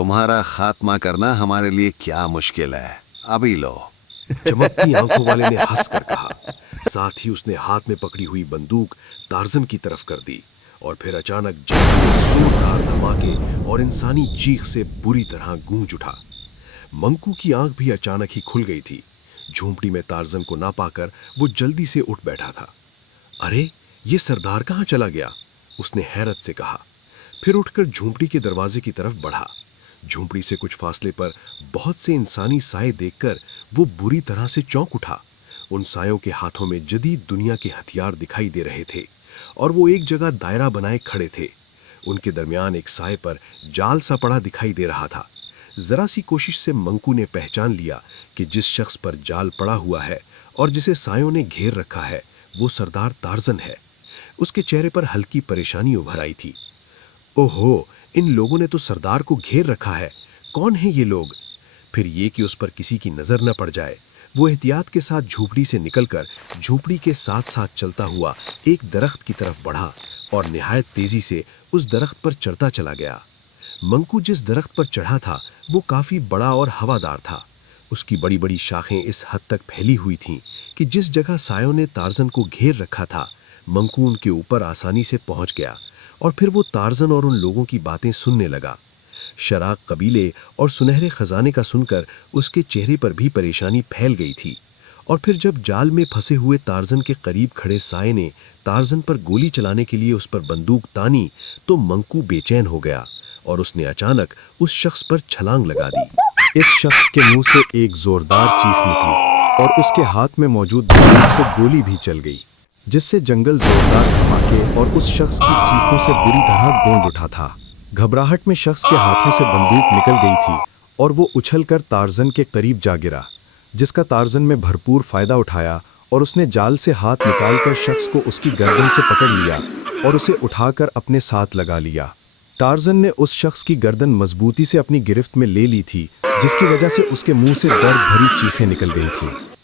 तुम्हारा खात्मा करना हमारे लिए क्या मुश्किल है, अभी लो। चमकती आंखों वाले ने हंसकर कहा। साथ ही उसने हाथ में पकड़ी हुई बंदूक टार्जन की तरफ कर दी और फिर अचानक जंगल में जोरदार धमाके और इंसानी चीख से बुरी तरह गूंज उठा। मंकू की आंख भी अचानक ही खुल गई थी। झोंपड़ी में टार्जन को ना पाकर वो जल्दी से उठ बैठा था। अरे, ये सरदार कहाँ चला गया? उसने हैरत से कहा। फिर उठकर झोंपड़ी के दरवाजे की तरफ बढ़ा। झोंपड़ी से कुछ फासले पर बहुत से इंसानी साए देखकर वो बुरी तरह से चौंक उठा। उन सायों के हाथों में जदीद दुनिया के हथियार दिखाई दे रहे थे और वो एक जगह दायरा बनाए खड़े थे। उनके दरमियान एक साए पर जाल सा पड़ा दिखाई दे रहा था। जरा सी कोशिश से मंकू ने पहचान लिया कि जिस शख्स पर जाल पड़ा हुआ है और जिसे सायों ने घेर रखा है वो सरदार टार्जन है। उसके चेहरे पर हल्की परेशानी उभर आई थी। ओहो, इन लोगों ने तो सरदार को घेर रखा है। कौन है ये लोग? फिर ये कि उस पर किसी की नजर न पड़ जाए, वो एहतियात के साथ झोपड़ी से निकलकर झोपड़ी के साथ साथ चलता हुआ एक दरख्त की तरफ बढ़ा और निहायत तेजी से उस दरख्त पर चढ़ता चला गया। मंकू जिस दरख्त पर चढ़ा था वो काफी बड़ा और हवादार था। उसकी बड़ी बड़ी शाखें इस हद तक फैली हुई थीं कि जिस जगह सायों ने टार्जन को घेर रखा था, मंकू उनके ऊपर आसानी से पहुंच गया और फिर वो टार्जन और उन लोगों की बातें सुनने लगा। शराक कबीले और सुनहरे खजाने का सुनकर उसके चेहरे पर भी परेशानी फैल गई थी। और फिर जब जाल में फंसे हुए टार्जन के करीब खड़े साए ने टार्जन पर गोली चलाने के लिए उस पर बंदूक तानी तो मंकू बेचैन हो गया और उसने अचानक उस शख्स पर छलांग लगा दी। इस शख्स के मुंह से एक जोरदार चीख निकली और उसके हाथ में मौजूद बंदूक से गोली भी चल गई, जिससे जंगल जोरदार धमाके और उस शख्स की चीखों से बुरी तरह गूंज उठा था। घबराहट में शख्स के हाथों से बंदूक निकल गई थी और वो उछलकर टार्जन के करीब जा गिरा, जिसका टार्जन में भरपूर फायदा उठाया और उसने जाल से हाथ निकालकर शख्स को उसकी गर्दन से पकड़ लिया और उसे उठाकर अपने साथ लगा लिया। टार्जन ने उस शख्स की गर्दन मजबूती से अपनी गिरफ्त में ले ली थी, जिसकी वजह से उसके मुंह से दर्द भरी चीखें निकल गई थीं।